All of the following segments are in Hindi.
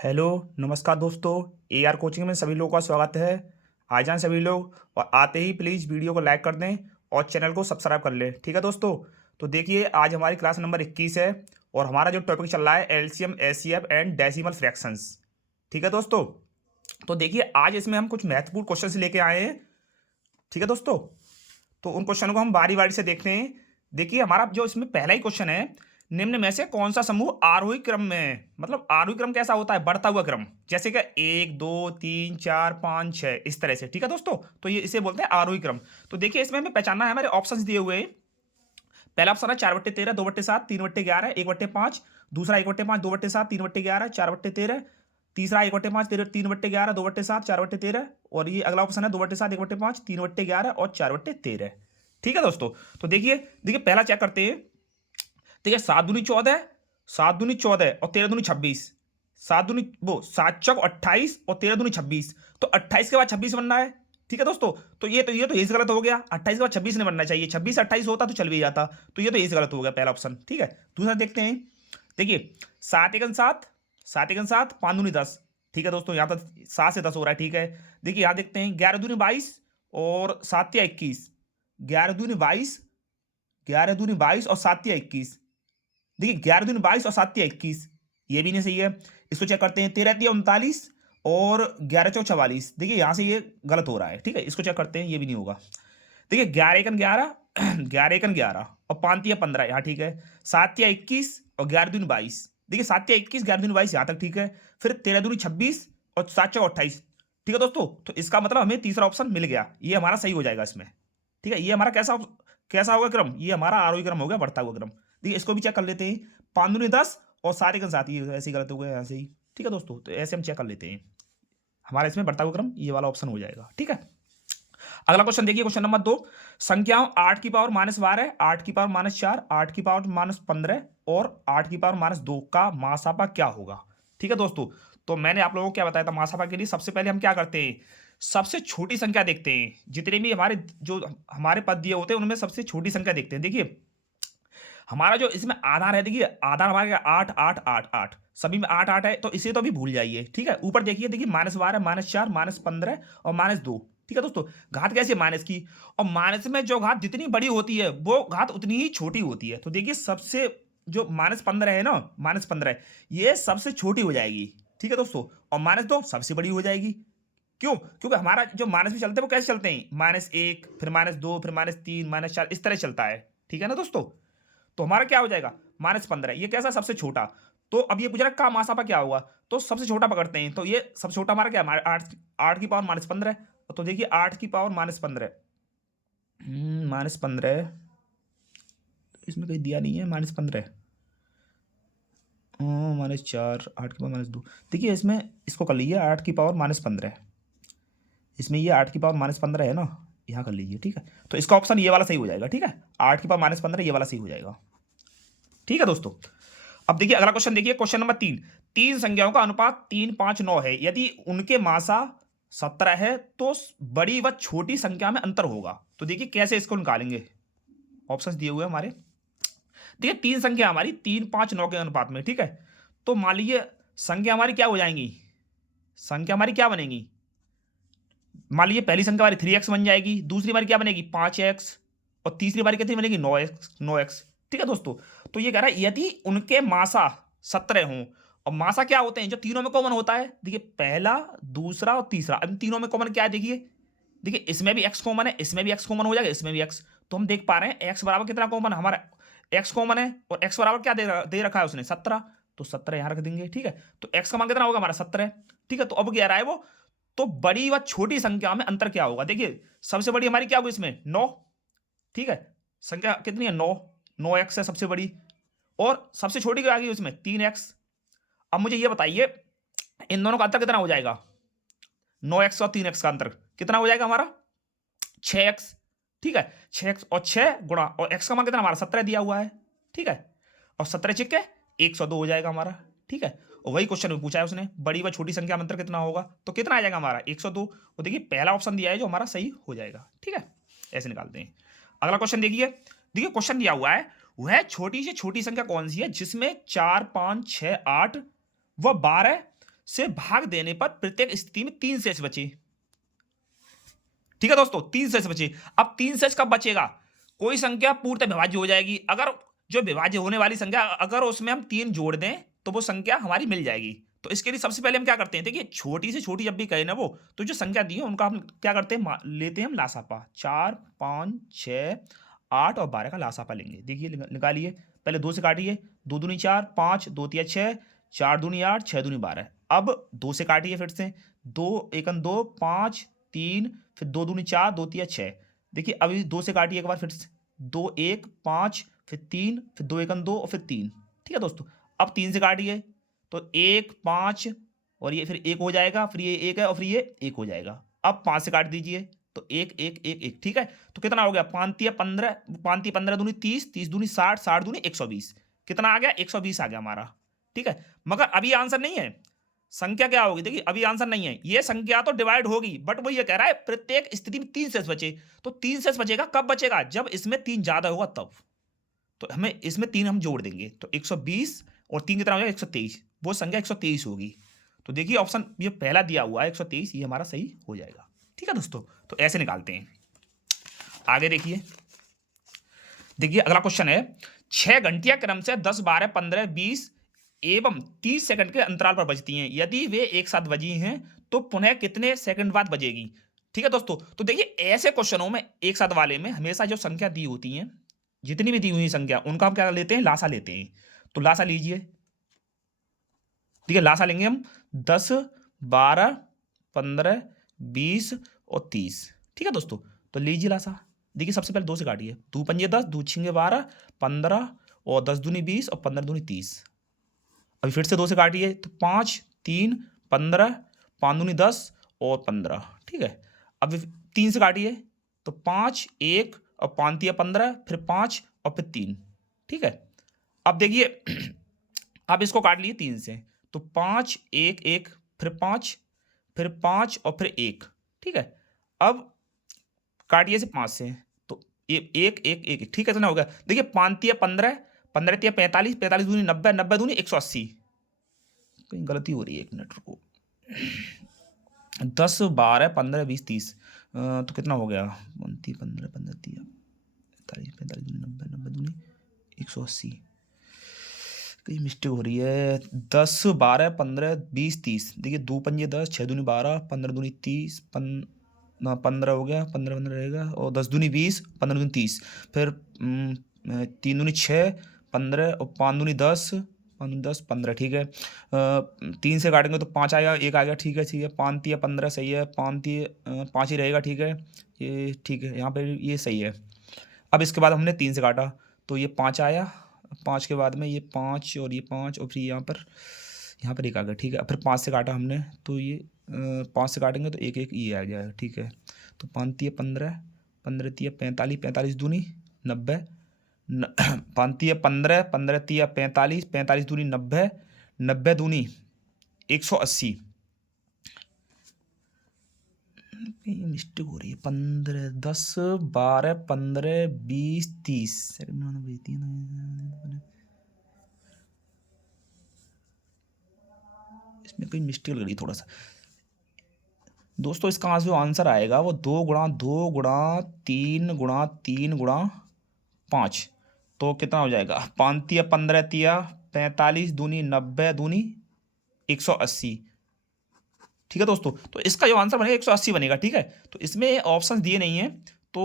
हेलो, नमस्कार दोस्तों। एआर कोचिंग में सभी लोगों का स्वागत है। आ जाएं सभी लोग और आते ही प्लीज़ वीडियो को लाइक कर दें और चैनल को सब्सक्राइब कर लें। ठीक है दोस्तों। तो देखिए, आज हमारी क्लास नंबर 21 है और हमारा जो टॉपिक चल रहा है LCM HCF and decimal fractions. ठीक है दोस्तों। तो देखिए, आज इसमें हम कुछ महत्वपूर्ण क्वेश्चन लेके आए हैं। ठीक है दोस्तों। तो उन क्वेश्चन को हम बारी बारी से देखते हैं। देखिए, हमारा जो इसमें पहला ही क्वेश्चन है, निम्न में से कौन सा समूह आरोही क्रम में है। मतलब आरोही क्रम कैसा होता है, बढ़ता हुआ क्रम, जैसे कि 1 2 3 4 5 6 इस तरह से। ठीक है दोस्तों। तो ये इसे बोलते हैं आरोही क्रम। तो देखिए, इसमें हमें पहचानना है, हमारे ऑप्शंस दिए हुए हैं। पहला ऑप्शन है 4/13, 2/7, 3/11, 1/5। दूसरा 1/5, 2/7, 3/11, 4/13। तीसरा 1/5, 3/11, 2/7, 4/13। और ये अगला ऑप्शन है 2/7, 1/5, 3/11 और 4/13। ठीक है दोस्तों। तो देखिए देखिए पहला चेक करते हैं। देखिए 7 दूनी 14, 7 दूनी 14 और 13 दूनी 26। 7 चौक 28 और 13 दूनी 26। तो 28 के बाद 26 बनना है। ठीक है दोस्तों। तो ये तो इस गलत हो गया। 28 के बाद 26 नहीं बनना चाहिए। 26 28 होता तो चल भी जाता। तो ये तो इस गलत हो गया पहला ऑप्शन। ठीक है। दूसरा देखते हैं। देखिए 7 × 7, 7 × 7, 5 दूनी 10। ठीक है दोस्तों, यहाँ तक 7 से 10 हो रहा है। ठीक है। देखिए यहाँ देखते हैं 11 दूनी 22 और 7 या 21। 11 दूनी 22, 11 दूनी 22 और 7 या 21। देखिए 11 दूनी 22 और 7 या 21, ये भी नहीं सही है। इसको चेक करते हैं। 13 × 3 = 39 और 11 × 4 = 44। देखिए यहाँ से ये गलत हो रहा है। ठीक है, इसको चेक करते हैं, ये भी नहीं होगा। देखिए 11 × 11, 11 × 11 और 5 या 15 यहाँ ठीक है। 7 या 21 और 11 दूनी 22। देखिए 7 या 21, 11 दूनी 22 यहाँ तक ठीक है। फिर 13 दूनी 26 और 7 × 28। ठीक है दोस्तों। तो इसका मतलब हमें तीसरा ऑप्शन मिल गया, ये हमारा सही हो जाएगा इसमें। ठीक है, ये हमारा कैसा कैसा होगा क्रम, ये हमारा आरोही क्रम हो गया, बढ़ता हुआ क्रम। देखिए इसको भी चेक कर लेते हैं। 5 दूनी 10 और 7 × 7, ये ऐसे ही गलत हो गया यहाँ से ही। ठीक है दोस्तों। तो ऐसे हम चेक कर लेते हैं, हमारा इसमें बढ़ता हुआ क्रम ये वाला ऑप्शन हो जाएगा। ठीक है। अगला क्वेश्चन देखिए, क्वेश्चन नंबर 2। संख्याओं 8⁻12, 8⁻4, 8⁻15 और 8⁻2 का मासापा क्या होगा। ठीक है दोस्तों। तो मैंने आप लोगों को क्या बताया था मासापा के लिए, सबसे पहले हम क्या करते हैं, सबसे छोटी संख्या देखते हैं। जितने भी हमारे जो हमारे पद दिए होते हैं उनमें सबसे छोटी संख्या देखते हैं। देखिए हमारा जो इसमें आधार है, देखिए आधार हमारे 8 8 8 8, सभी में 8 8 है, तो इसे तो अभी भूल जाइए। ठीक है। ऊपर देखिए, देखिए -12, -4, -15 और -2। ठीक है दोस्तों। घात कैसी है, माइनस की। और माइनस में जो घात जितनी बड़ी होती है वो घात उतनी ही छोटी होती है। तो देखिए सबसे जो -15 है ना, -15 ये सबसे छोटी हो जाएगी। ठीक है दोस्तों। और -2 सबसे बड़ी हो जाएगी। क्यों? क्योंकि हमारा जो माइनस में चलते हैं वो कैसे चलते हैं, -1 फिर -2 फिर -3 -4 इस तरह चलता है। ठीक है ना दोस्तों। तो हमारा क्या हो जाएगा, -15, ये कैसा सबसे छोटा। तो अब ये पूछ रहा है का मासापा क्या होगा, तो सबसे छोटा पकड़ते हैं। तो ये सबसे छोटा हमारा क्या है, 8, 8 की पावर -15। तो देखिए 8 की पावर -15, -15 इसमें कहीं दिया नहीं है, -15 -4, 8 की पावर -2। देखिए इसमें इसको कर लीजिए 8 की पावर -15, इसमें ये 8 की पावर -15 है ना, यहाँ कर लीजिए। ठीक है। तो इसका ऑप्शन ये वाला सही हो जाएगा। ठीक है, 8 की पावर -15 ये वाला सही हो जाएगा। ठीक है दोस्तों। अब देखिए अगला क्वेश्चन, देखिए क्वेश्चन नंबर 3। तीन संख्याओं का अनुपात 3 5 9 है, यदि उनके मासा 17 है तो बड़ी व छोटी संख्या में अंतर होगा। तो देखिए कैसे इसको निकालेंगे, ऑप्शंस दिए हुए हैं हमारे। देखिए तीन संख्या हमारी 3 5 9 के अनुपात में। ठीक है। तो मान लीजिए संख्या हमारी क्या हो जाएंगी, संख्या हमारी क्या बनेगी। मान लीजिए पहली संख्या हमारी 3x बन जाएगी, दूसरी हमारी क्या बनेगी 5x और तीसरी हमारी कितनी बनेगी 9x। ठीक है दोस्तों। तो ये कह रहा है यदि उनके मासा 17 हों, और मासा क्या होते हैं जो तीनों में कॉमन होता है, देखिए पहला दूसरा और तीसरा, अब तीनों में कॉमन क्या है, देखिए देखिए इसमें भी x कॉमन है, इसमें भी x कॉमन हो जाएगा, इसमें भी x। तो हम देख पा रहे हैं x बराबर कितना कॉमन, हमारा x कॉमन है और x बराबर क्या दे रखा है उसने 17। तो 17 यहां रख देंगे। ठीक है। तो x का मान कितना होगा हमारा 17। ठीक है। तो अब कह रहा है वो, तो बड़ी व छोटी संख्या में अंतर क्या होगा। देखिए सबसे बड़ी हमारी क्या होगी इसमें 9। ठीक है। संख्या कितनी है 9, 9x है सबसे बड़ी। और सबसे छोटी क्या आ गई उसमें 3x। अब मुझे ये बताइए इन दोनों का अंतर कितना हो जाएगा, 9x और 3x का अंतर कितना हो जाएगा हमारा 6x। ठीक है। 6x और 6 गुणा, और x का मान कितना हमारा 17 दिया हुआ है। ठीक है। और 17 चिक्के 102 हो जाएगा हमारा। ठीक है। और वही क्वेश्चन में पूछा है उसने, बड़ी व छोटी संख्या में अंतर कितना होगा, तो कितना आ जाएगा हमारा 102। और देखिए पहला ऑप्शन दिया है जो हमारा सही हो जाएगा। ठीक है। ऐसे निकालते हैं। अगला क्वेश्चन देखिए, देखिए क्वेश्चन दिया हुआ है, वह छोटी से छोटी संख्या कौन सी है जिसमें 4 5 6 8 व 12 से भाग देने पर प्रत्येक स्थिति में 3 शेष बचे। ठीक है दोस्तों, 3 शेष बचे। अब 3 शेष कब बचेगा? कोई संख्या पूर्णतः विभाज्य हो जाएगी। अगर जो विभाज्य होने वाली संख्या, अगर उसमें हम 3 जोड़ दें तो वो संख्या हमारी मिल जाएगी। तो इसके लिए सबसे पहले हम क्या करते हैं, देखिए छोटी से छोटी जब भी कहे ना वो, तो जो संख्या दी है उनका हम क्या करते हैं, लेते हैं हम लासापा। 4, 5, 6, 8 और 12 का लासापा लेंगे। देखिए निकालिए, पहले 2 से काटिए, 2 दूनी 4, 5, 2 तिया 6, 4 दूनी 8, 6 दूनी 12। अब 2 से काटिए फिर से, 2 एकन 2, 5, 3, फिर 2 दूनी 4, 2 तिया 6। देखिए अभी 2 से काटिए एक बार फिर से, 2, 1, 5, फिर 3, फिर 2 एकन 2 और फिर 3। ठीक है दोस्तों, अब 3 से काटिए तो 1, 5 और ये फिर 1 हो जाएगा, फिर ये 1 है और फिर ये 1 हो जाएगा। अब 5 से काट दीजिए तो 1, 1, 1, 1। ठीक है, तो कितना हो गया, 5 तिया 15, 5 तिया 15 दूनी 30, 30 दूनी 60, 60 दूनी 120। कितना आ गया, 120 आ गया हमारा। ठीक है, मगर अभी आंसर नहीं है, संख्या क्या होगी, देखिए अभी आंसर नहीं है। ये संख्या तो डिवाइड होगी, बट वो ये कह रहा है प्रत्येक स्थिति में 3 शेष बचे। तो 3 शेष बचेगा कब बचेगा, जब इसमें 3 ज्यादा होगा तब। तो हमें इसमें 3 हम जोड़ देंगे तो 120 और 3 कितना हो जाएगा, 123। वो संख्या 123 होगी। तो देखिए ऑप्शन ये पहला दिया हुआ है 123, ये हमारा सही हो जाएगा। ठीक है दोस्तों, तो ऐसे निकालते हैं। आगे देखिए, अगला क्वेश्चन है, 6 घंटियां क्रम से 10, 12, 15, 20 एवं 30 सेकंड के अंतराल पर बजती हैं। यदि वे एक साथ बजी हैं तो पुनः कितने सेकंड बाद बजेगी। ठीक है दोस्तों, तो देखिए ऐसे क्वेश्चनों में, एक साथ वाले में हमेशा जो संख्या दी होती है, जितनी भी दी हुई संख्या, उनका हम क्या लेते हैं, लासा लेते हैं। तो लासा लीजिए, ठीक है, लासा लेंगे हम 10, 12, 15, 20 और 30। ठीक है दोस्तों, तो लीजिए लासा। देखिए सबसे पहले 2 से काटिए, 2 पंजे 10, 2 छिंगे 12, 15 और 10 दूनी 20 और 15 दूनी 30। अभी फिर से 2 से काटिए तो 5, 3, 15, 5 दूनी 10 और 15। ठीक है, अब 3 से काटिए तो 5, 1 और 5 तिया 15, फिर 5 और फिर 3। ठीक है, अब देखिए अब इसको काट लिए 3 से तो 5, 1, 1, फिर 5, फिर 5 और फिर 1। ठीक है, अब काटिए से 5 से तो 1, 1, 1। ठीक है, इतना हो गया। देखिए 5 तिया 15, 15 तिया 45, 45 दूनी 90, 90 दूनी 180। कहीं गलती हो रही है, 1 मिनट रुको। 10, 12, 15, 20, 30 तो कितना हो गया, 15, 15, 15 तिया 45, 45 दूनी 90, 90 दूनी 180। कहीं मिस्टेक हो रही है। 10, 12, 15, 20, 30। देखिए 2 पंजे 10, 6 दूनी 12, 15 दूनी 30, 15 हो गया, 15 15 रहेगा और 10 दूनी 20, 15 दूनी 30, फिर 3 दूनी 6, 15 और 5 दूनी 10, 5 दूनी 10, 15। ठीक है, 3 से काटेंगे तो 5 आएगा, 1 आ गया। ठीक है, 5 तिया 15 सही है, 5 तिया 5 ही रहेगा। ठीक है, ये ठीक है, यहाँ पे ये सही है। अब इसके बाद हमने 3 से काटा तो ये 5 आया, 5 के बाद में ये 5 और ये 5 और फिर यहाँ पर 1 आ गया। ठीक है, फिर 5 से काटा हमने तो ये 5 से काटेंगे तो 1, 1 ये आ गया। ठीक है, तो 5 तिया 15, 15 तिया 45, 45 दूनी 90, 5 तिया 15, 15 तिया 45, 45 दूनी 90, 90 दूनी 180। मिस्टेक हो रही है, 15, 10, 12, 15, 20, 30 इसमें कोई मिस्टेक लग रही थोड़ा सा दोस्तों। इसका जो आंसर आएगा वो 2 गुणा 2 गुणा 3 गुणा 3 गुणा 5। तो कितना हो जाएगा, 5 तिया 15 तिया 45 दूनी 90 दूनी 180। ठीक है दोस्तों, तो इसका जो आंसर बनेगा 180 बनेगा। ठीक है, तो इसमें ऑप्शन दिए नहीं है तो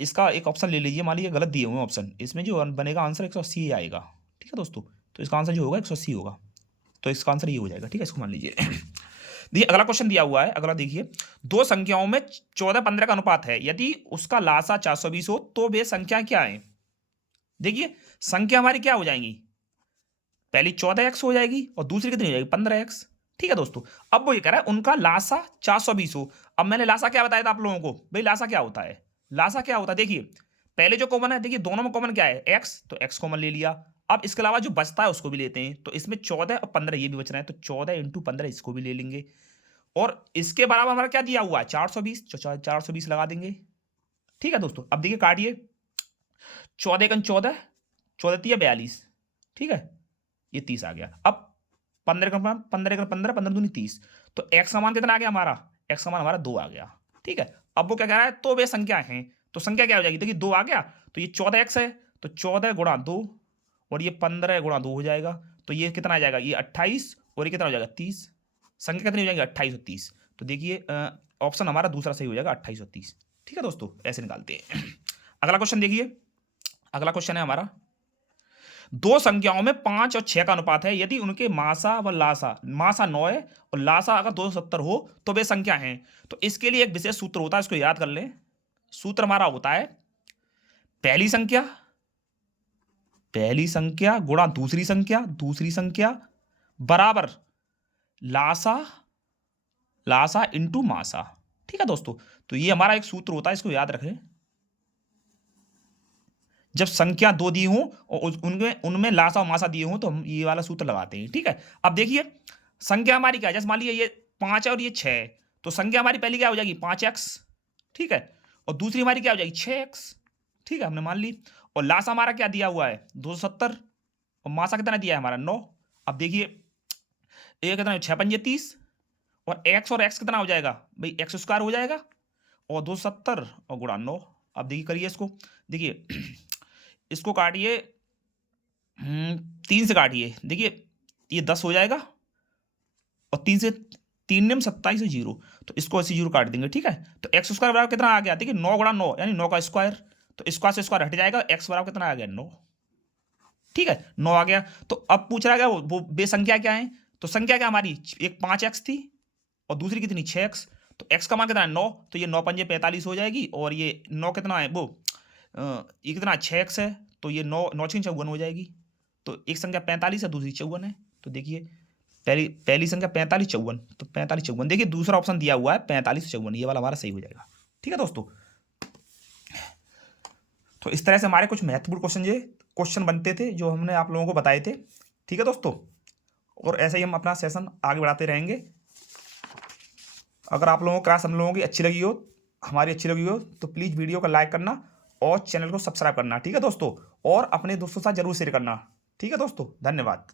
इसका एक ऑप्शन ले लीजिए। मान लीजिए गलत दिए हुए ऑप्शन, इसमें जो बनेगा आंसर 180 ही आएगा। ठीक है दोस्तों, तो इसका आंसर जो होगा 180 होगा, तो इसका आंसर ये हो जाएगा। ठीक है, इसको मान लीजिए। देखिए अगला क्वेश्चन दिया हुआ है, अगला देखिए, 2 संख्याओं में 14, 15 का अनुपात है। यदि उसका लासा 420 हो तो वे संख्या क्या है। देखिए संख्या हमारी क्या हो जाएंगी, पहली 14x हो जाएगी और दूसरी कितनी हो जाएगी, 15x। ठीक है दोस्तों, अब वो ये कह रहा है उनका लासा 420 हो। अब मैंने लासा क्या बताया था आप लोगों को, भाई लासा क्या होता है, लासा क्या होता है। देखिए पहले जो कॉमन है, देखिए दोनों में कॉमन क्या है, x, तो x कॉमन ले लिया। अब इसके अलावा जो बचता है उसको भी लेते हैं, तो इसमें 14 और 15 ये भी बच रहे हैं, तो 14 × 15 इसको भी ले लेंगे। और इसके बराबर हमारा क्या दिया हुआ है, 420, 420 लगा देंगे। ठीक है दोस्तों, अब देखिए काटिए, 14 × 14, 14 तिया 42। ठीक है, ये 30 आ गया। अब 15 15 15 15 दूनी 30। तो एक्स का मान कितना आ गया हमारा, एक्स का मान हमारा 2 आ गया। ठीक है, अब वो क्या कह रहा है, तो वे संख्या है, तो संख्या क्या हो जाएगी, देखिए 2 आ गया, तो ये 14x है, तो 14 गुणा 2 और ये 15 गुणा 2 हो जाएगा, तो ये कितना आ जाएगा, ये 28 और ये कितना हो जाएगा 30। संख्या कितनी हो जाएगी, 28 और 30। तो देखिए ऑप्शन हमारा दूसरा सही हो जाएगा, 28 और 30। ठीक है दोस्तों, ऐसे निकालते हैं। अगला क्वेश्चन देखिए, अगला क्वेश्चन है हमारा, दो संख्याओं में 5 और 6 का अनुपात है, यदि उनके मासा व लासा, मासा 9 है और लासा अगर 270 हो तो वे संख्या हैं। तो इसके लिए एक विशेष सूत्र होता है, इसको याद कर लें। सूत्र हमारा होता है पहली संख्या गुणा दूसरी संख्या बराबर लासा इंटू मासा। ठीक है दोस्तों, तो ये हमारा एक सूत्र होता है, इसको याद रखें। जब संख्या 2 दी हो और उनमें लासा और मासा दिए हो तो हम ये वाला सूत्र लगाते हैं। ठीक है, अब देखिए संख्या हमारी क्या है, जैसे मान लीजिए ये 5 है और ये 6 है, तो संख्या हमारी पहली क्या हो जाएगी 5x। ठीक है, और दूसरी हमारी क्या हो जाएगी 6x। ठीक है, हमने मान ली, और लासा हमारा क्या दिया हुआ है 270 और मासा कितना दिया है हमारा 9। अब देखिए ये कितना है 6 पंजे 30 और x कितना हो जाएगा भाई, एक्स स्क्वायर हो जाएगा और 270 और गुणा 9। अब देखिए करिए इसको, देखिए इसको काटिए 3 से काटिए, देखिए ये 10 हो जाएगा और 3 से 3 नियम 27 से 0, तो इसको ऐसे 0 काट देंगे। ठीक है, तो एक्स स्क्वायर बराबर कितना आ गया, देखिए 9 गुणा 9 यानी 9 का स्क्वायर, तो स्क्वायर से स्क्वायर हट जाएगा, एक्स बराबर कितना आ गया 9। ठीक है, 9 आ गया। तो अब पूछ रहा है वो बेसंख्या क्या है, तो संख्या क्या हमारी, एक 5x थी और दूसरी कितनी 6x, तो x का मान कितना है 9, तो ये 9 पंजे 45 हो जाएगी, और ये 9 कितना है वो ये कितना 6x है, तो ये 9 9 6 54 हो जाएगी। तो एक संख्या 45 है, दूसरी 54 है। तो देखिए पहली संख्या 45 54, तो 45 54, देखिए दूसरा ऑप्शन दिया हुआ है 45 54, ये वाला हमारा सही हो जाएगा। ठीक है दोस्तों, तो इस तरह से हमारे कुछ महत्वपूर्ण क्वेश्चन बनते थे जो हमने आप लोगों को बताए थे। ठीक है दोस्तों, और ऐसे ही हम अपना सेशन आगे बढ़ाते रहेंगे। अगर आप लोगों को क्लास हम लोगों की अच्छी लगी हो, हमारी अच्छी लगी हो, तो प्लीज़ वीडियो को लाइक करना और चैनल को सब्सक्राइब करना। ठीक है दोस्तों, और अपने दोस्तों के साथ जरूर शेयर करना। ठीक है दोस्तों, धन्यवाद।